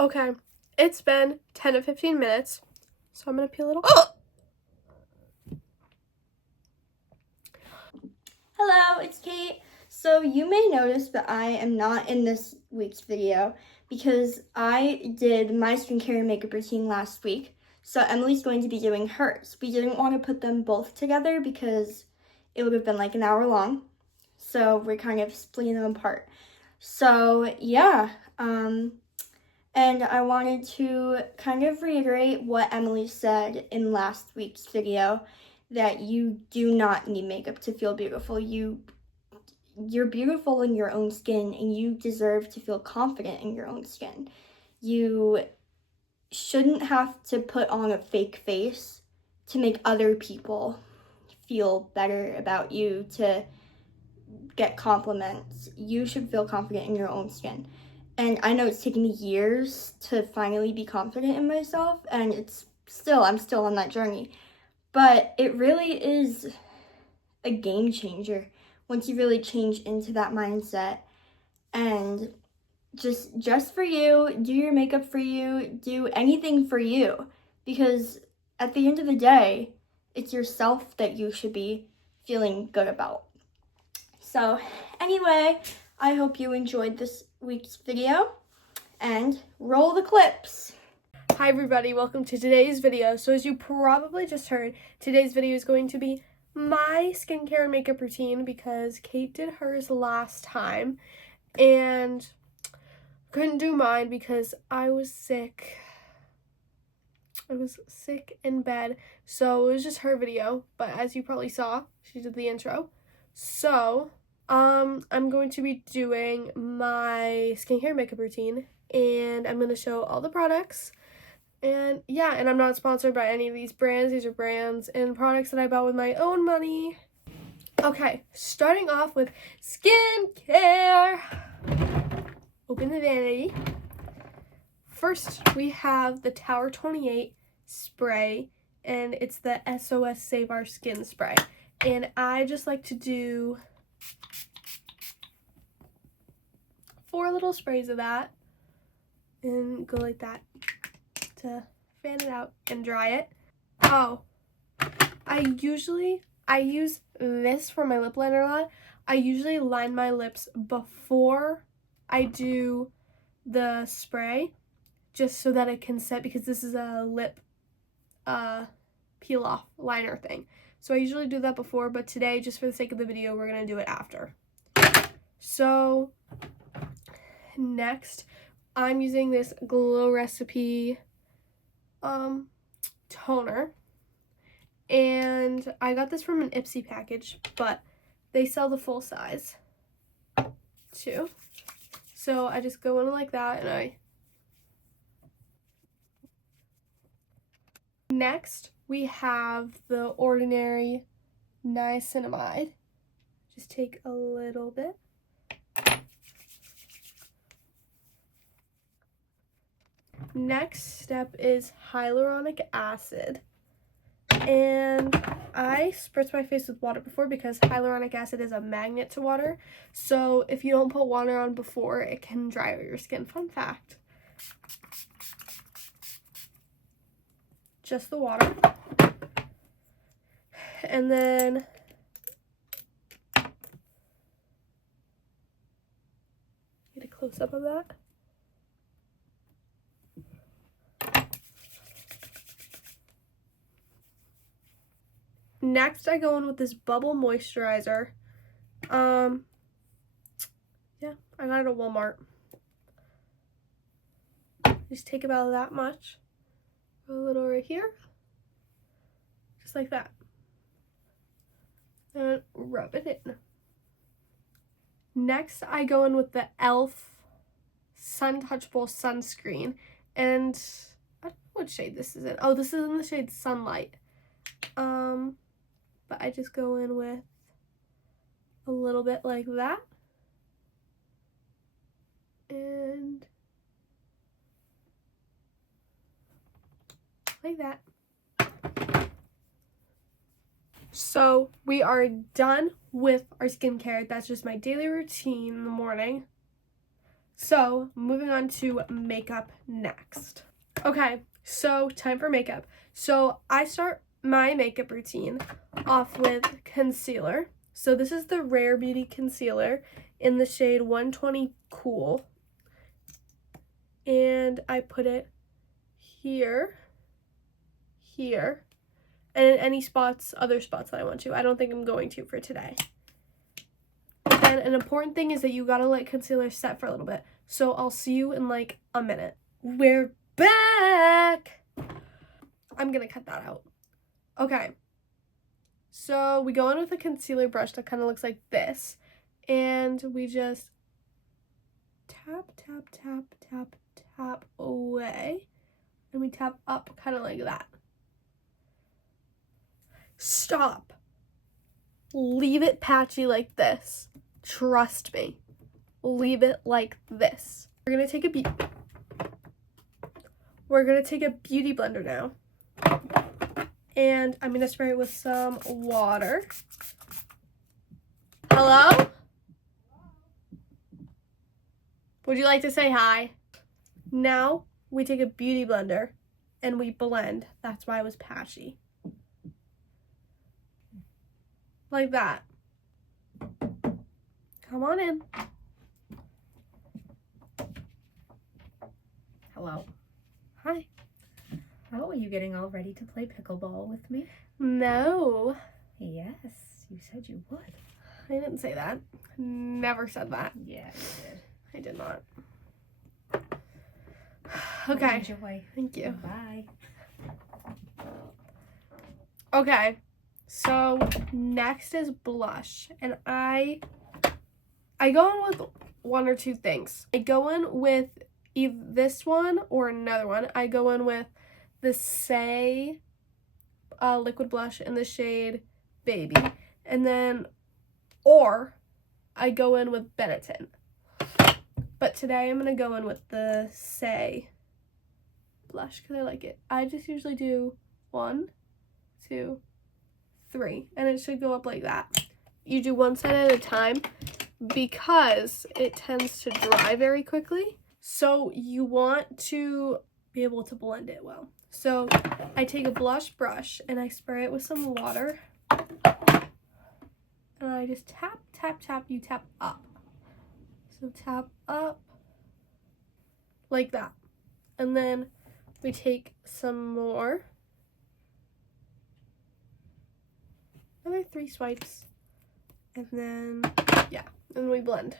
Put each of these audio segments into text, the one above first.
Okay, it's been 10 to 15 minutes, so I'm gonna peel it off. Oh! Hello, it's Kate. So you may notice that I am not in this week's video because I did my skincare and makeup routine last week. So Emily's going to be doing hers. We didn't want to put them both together because it would have been like an hour long. So we're kind of splitting them apart. So yeah, and I wanted to kind of reiterate what Emily said in last week's video, that you do not need makeup to feel beautiful. You're beautiful in your own skin, and you deserve to feel confident in your own skin. You shouldn't have to put on a fake face to make other people feel better about you, to get compliments. You should feel confident in your own skin. And I know it's taken me years to finally be confident in myself, and I'm still on that journey. But it really is a game changer once you really change into that mindset. And just for you, do your makeup for you, do anything for you. Because at the end of the day, it's yourself that you should be feeling good about. So anyway, I hope you enjoyed this week's video, and roll the clips. Hi everybody, welcome to today's video. So as you probably just heard, today's video is going to be my skincare and makeup routine because Kate did hers last time and couldn't do mine because I was sick. I was sick in bed, so it was just her video, but as you probably saw, she did the intro. So, I'm going to be doing my skincare and makeup routine, and I'm going to show all the products. And yeah, and I'm not sponsored by any of these brands. These are brands and products that I bought with my own money. Okay, starting off with skincare. Open the vanity. First, we have the Tower 28 spray, and it's the SOS Save Our Skin spray. And I just like to do 4 little sprays of that and go like that to fan it out and dry it. Oh, I use this for my lip liner a lot. I usually line my lips before I do the spray, just so that it can set, because this is a lip peel off liner thing. So I usually do that before, but today, just for the sake of the video, we're gonna do it after. So next, I'm using this Glow Recipe toner, and I got this from an Ipsy package, but they sell the full size too. So I just go in like that, and next we have the Ordinary Niacinamide. Just take a little bit. Next step is hyaluronic acid. And I spritz my face with water before because hyaluronic acid is a magnet to water. So if you don't put water on before, it can dry out your skin. Fun fact. Just the water. And then get a close-up of that. Next, I go in with this Bubble Moisturizer. Yeah, I got it at Walmart. Just take about that much. A little right here. Just like that. And rub it in. Next, I go in with the e.l.f. Sun Touchable Sunscreen. And I don't know what shade this is in. Oh, this is in the shade Sunlight. But I just go in with a little bit like that. And like that. So we are done with our skincare. That's just my daily routine in the morning. So, moving on to makeup next. Okay, so time for makeup. So, I start my makeup routine off with concealer. So, this is the Rare Beauty concealer in the shade 120 Cool. And I put it here, here, and in any spots, other spots that I want to. I don't think I'm going to for today. And an important thing is that you gotta let concealer set for a little bit. So I'll see you in like a minute. We're back! I'm gonna cut that out. Okay. So we go in with a concealer brush that kind of looks like this. And we just tap, tap, tap, tap, tap away. And we tap up kind of like that. Stop. Leave it patchy like this. Trust me. Leave it like this. We're gonna take a beauty blender now. And I'm gonna spray it with some water. Hello? Would you like to say hi? Now we take a beauty blender and we blend. That's why it was patchy. Like that. Come on in. Hello. Hi. Oh, are you getting all ready to play pickleball with me? No, Yes, you said you would. I didn't say that. Never said that. Yeah, you did. I did not. Okay. Enjoy. Thank you. Bye. Okay. So next is blush, and I go in with one or two things. I go in with either this one or another one. I go in with the Say liquid blush in the shade Baby, and then or I go in with Benetton. But today I'm gonna go in with the Say blush because I like it. I just usually do 1, 2, 3, and it should go up like that. You do one side at a time because it tends to dry very quickly. So you want to be able to blend it well. So I take a blush brush and I spray it with some water. And I just tap, tap, tap. You tap up. So tap up like that. And then we take some more. Another 3 swipes. And then, yeah, and we blend.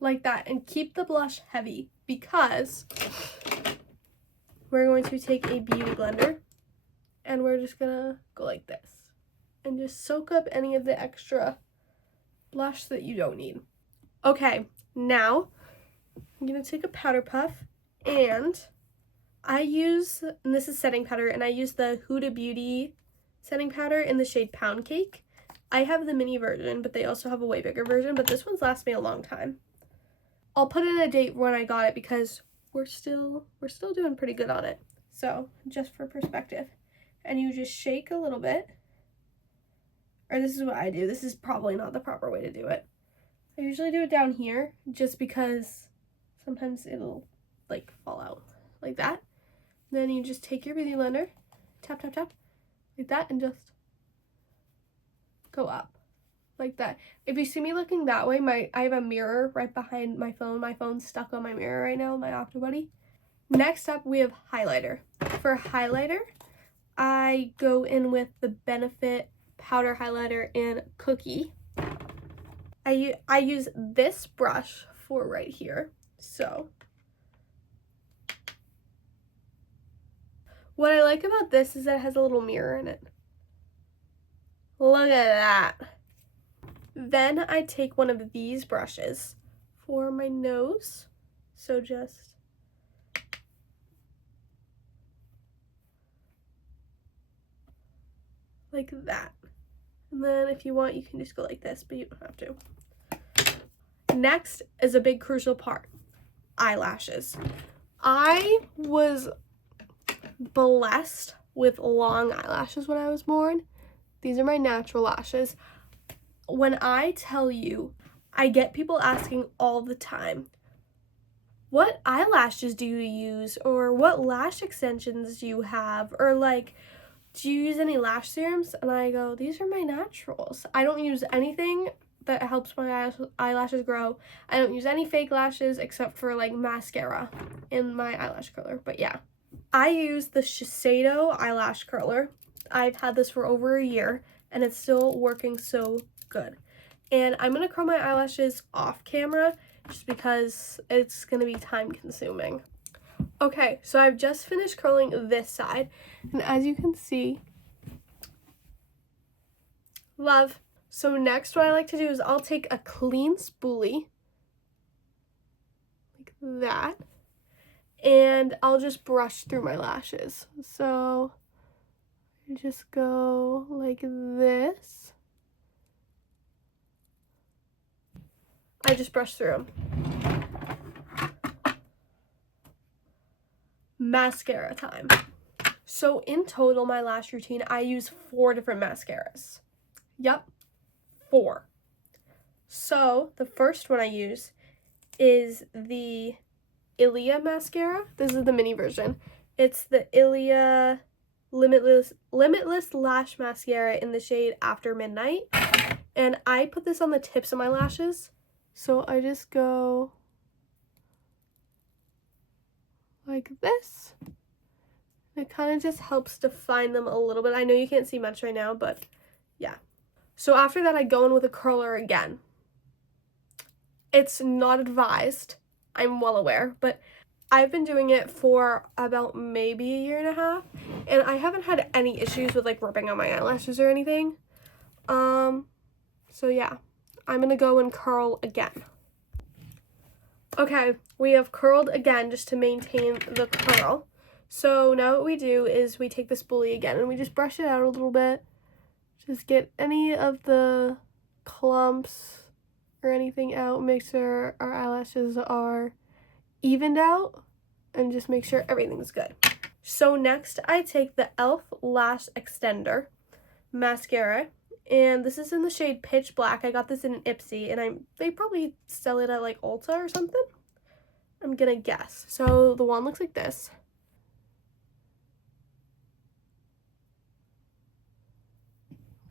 Like that. And keep the blush heavy because we're going to take a beauty blender and we're just gonna go like this and just soak up any of the extra blush that you don't need. Okay, now I'm gonna take a powder puff and this is setting powder, and I use the Huda Beauty setting powder in the shade Pound Cake. I have the mini version, but they also have a way bigger version, but this one's lasted me a long time. I'll put in a date when I got it because we're still doing pretty good on it. So, just for perspective. And you just shake a little bit. Or this is what I do. This is probably not the proper way to do it. I usually do it down here just because sometimes it'll like fall out like that. Then you just take your beauty blender, tap, tap, tap, like that, and just go up like that. If you see me looking that way, I have a mirror right behind my phone. My phone's stuck on my mirror right now, my Octobuddy. Next up, we have highlighter. For highlighter, I go in with the Benefit powder highlighter in Cookie. I use this brush for right here. So what I like about this is that it has a little mirror in it. Look at that. Then I take one of these brushes for my nose. So just like that. And then if you want, you can just go like this, but you don't have to. Next is a big crucial part, eyelashes. I was blessed with long eyelashes when I was born. These are my natural lashes. When I tell you, I get people asking all the time, what eyelashes do you use? Or what lash extensions do you have? Or like, do you use any lash serums? And I go, these are my naturals. I don't use anything that helps my eyelashes grow. I don't use any fake lashes except for like mascara in my eyelash curler. But yeah, I use the Shiseido eyelash curler. I've had this for over a year and it's still working so good. And I'm gonna curl my eyelashes off camera just because it's gonna be time consuming. Okay, so I've just finished curling this side, and as you can see, love. So next what I like to do is I'll take a clean spoolie, like that, and I'll just brush through my lashes. So I just go like this. I just brush through them. Mascara time. So in total, my lash routine, I use 4 different mascaras. Yep, 4. So the first one I use is the Ilia mascara. This is the mini version. It's the Ilia Limitless Lash Mascara in the shade After Midnight. And I put this on the tips of my lashes. So I just go like this. It kind of just helps define them a little bit. I know you can't see much right now, but yeah. So after that, I go in with a curler again. It's not advised, I'm well aware, but I've been doing it for about maybe a year and a half, and I haven't had any issues with like ripping out my eyelashes or anything. So yeah, I'm gonna go and curl again. Okay, we have curled again just to maintain the curl. So now what we do is we take the spoolie again and we just brush it out a little bit. Just get any of the clumps or anything out. Make sure our eyelashes are evened out and just make sure everything's good. So next I take the e.l.f. Lash Extender mascara. And this is in the shade Pitch Black. I got this in an Ipsy, and they probably sell it at like Ulta or something. I'm gonna guess. So the wand looks like this.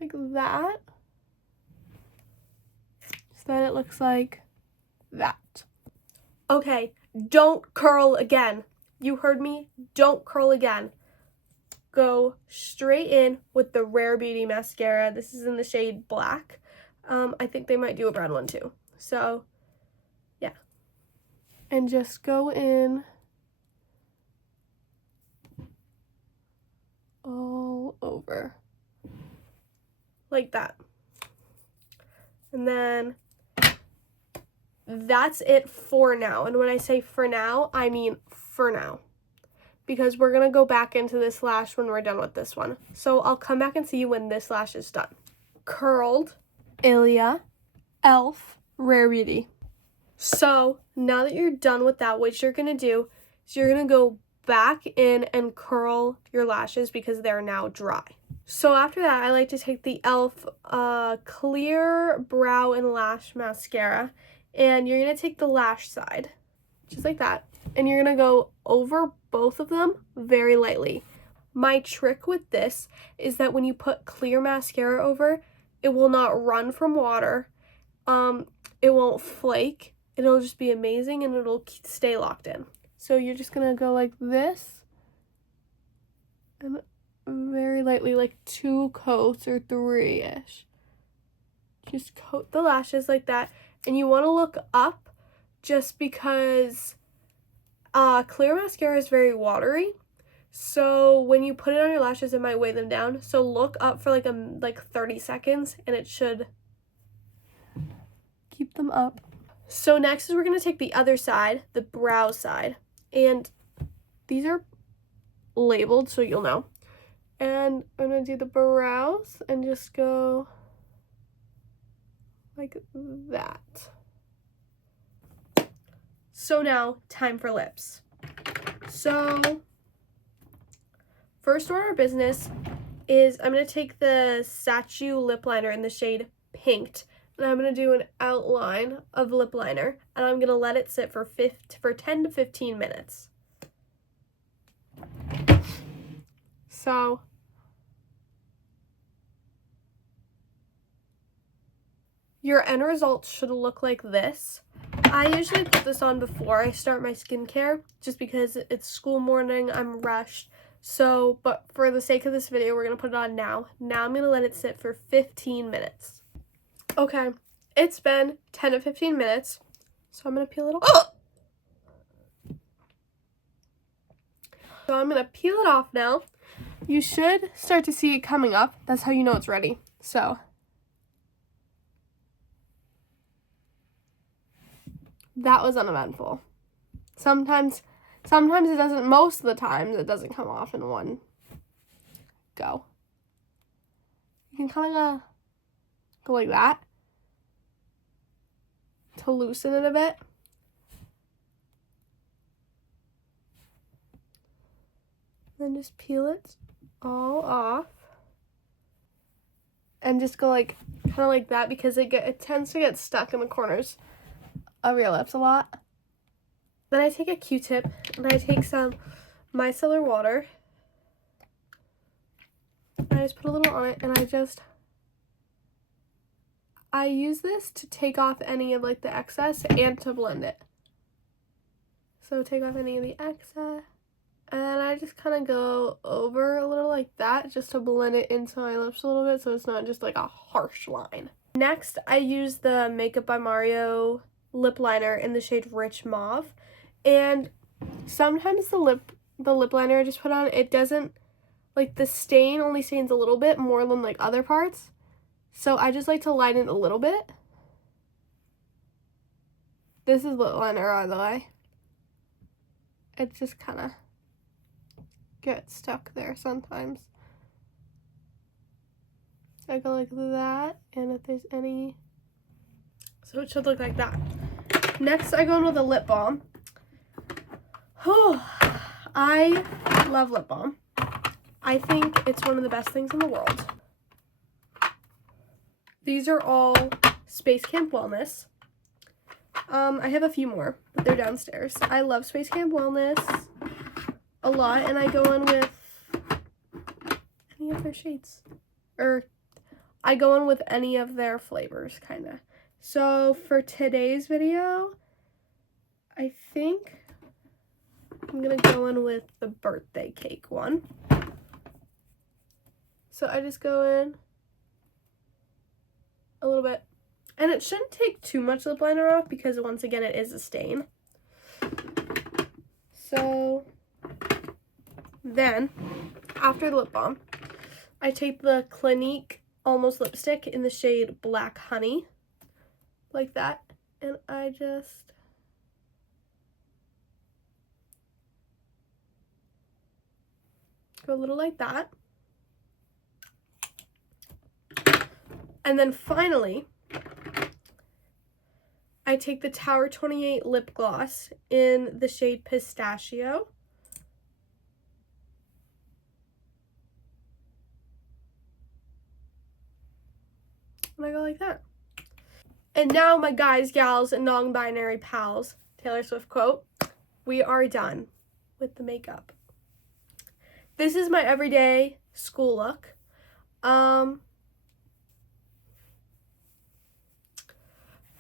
Like that. So then it looks like that. Okay, don't curl again. You heard me, don't curl again. Go straight in with the Rare Beauty mascara. This is in the shade Black. I think they might do a brown one too. So, yeah. And just go in all over. Like that. And then that's it for now. And when I say for now, I mean for now. Because we're going to go back into this lash when we're done with this one. So I'll come back and see you when this lash is done. Curled, Ilia, e.l.f., Rare Beauty. So now that you're done with that, what you're going to do is you're going to go back in and curl your lashes because they're now dry. So after that, I like to take the e.l.f. Clear Brow and Lash Mascara. And you're going to take the lash side, just like that. And you're going to go over both of them very lightly. My trick with this is that when you put clear mascara over, it will not run from water. It won't flake. It'll just be amazing and it'll stay locked in. So you're just going to go like this. And very lightly, like 2 coats or 3-ish. Just coat the lashes like that. And you want to look up just because clear mascara is very watery. So when you put it on your lashes, it might weigh them down. So look up for like 30 seconds and it should keep them up. So next is we're going to take the other side, the brow side. And these are labeled so you'll know. And I'm going to do the brows and just go like that. So now, time for lips. So, first order of business is I'm going to take the Sachu lip liner in the shade Pinked and I'm going to do an outline of lip liner, and I'm going to let it sit for 10 to 15 minutes. So your end result should look like this. I usually put this on before I start my skincare just because it's school morning, I'm rushed. So, but for the sake of this video, we're going to put it on now. Now I'm going to let it sit for 15 minutes. Okay, it's been 10 to 15 minutes, so I'm going to peel it off. So I'm going to peel it off now. You should start to see it coming up. That's how you know it's ready. So that was uneventful. Sometimes it doesn't, most of the times it doesn't come off in one go. You can kind of go like that to loosen it a bit. Then just peel it all off. And just go like, kind of like that, because it tends to get stuck in the corners of your lips a lot. Then I take a Q-tip and I take some micellar water. I just put a little on it, and I use this to take off any of like the excess and to blend it. So take off any of the excess, and then I just kind of go over a little like that just to blend it into my lips a little bit so it's not just like a harsh line. Next, I use the Makeup by Mario lip liner in the shade Rich Mauve. And sometimes the lip liner I just put on, it doesn't, like the stain only stains a little bit more than like other parts. So I just like to line it a little bit. This is lip liner, by the way. It just kind of gets stuck there sometimes. I go like that, and if there's any, so it should look like that. Next, I go in with a lip balm. Oh, I love lip balm. I think it's one of the best things in the world. These are all Space Camp Wellness. I have a few more, but they're downstairs. I love Space Camp Wellness a lot, and I go in with any of their shades. Or I go in with any of their flavors, kind of. So for today's video, I think I'm going to go in with the birthday cake one. So I just go in a little bit. And it shouldn't take too much lip liner off because, once again, it is a stain. So then, after the lip balm, I take the Clinique Almost Lipstick in the shade Black Honey. Like that. And I just go a little like that. And then finally, I take the Tower 28 lip gloss in the shade Pistachio. And I go like that. And now, my guys, gals, and non-binary pals, Taylor Swift quote, we are done with the makeup. This is my everyday school look.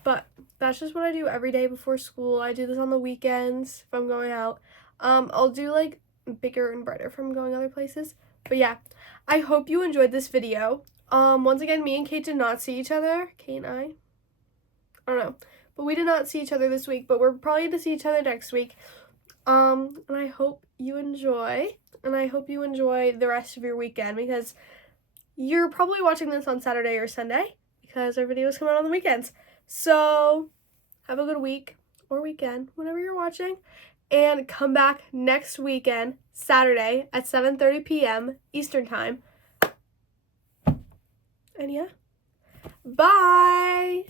But that's just what I do every day before school. I do this on the weekends if I'm going out. I'll do like bigger and brighter if I'm going other places. But yeah, I hope you enjoyed this video. Once again, me and Kate did not see each other. Kate and I don't know. But we did not see each other this week, but we're probably going to see each other next week. And I hope you enjoy. And I hope you enjoy the rest of your weekend, because you're probably watching this on Saturday or Sunday because our videos come out on the weekends. So have a good week or weekend, whenever you're watching. And come back next weekend, Saturday at 7:30 p.m. Eastern Time. And yeah, bye!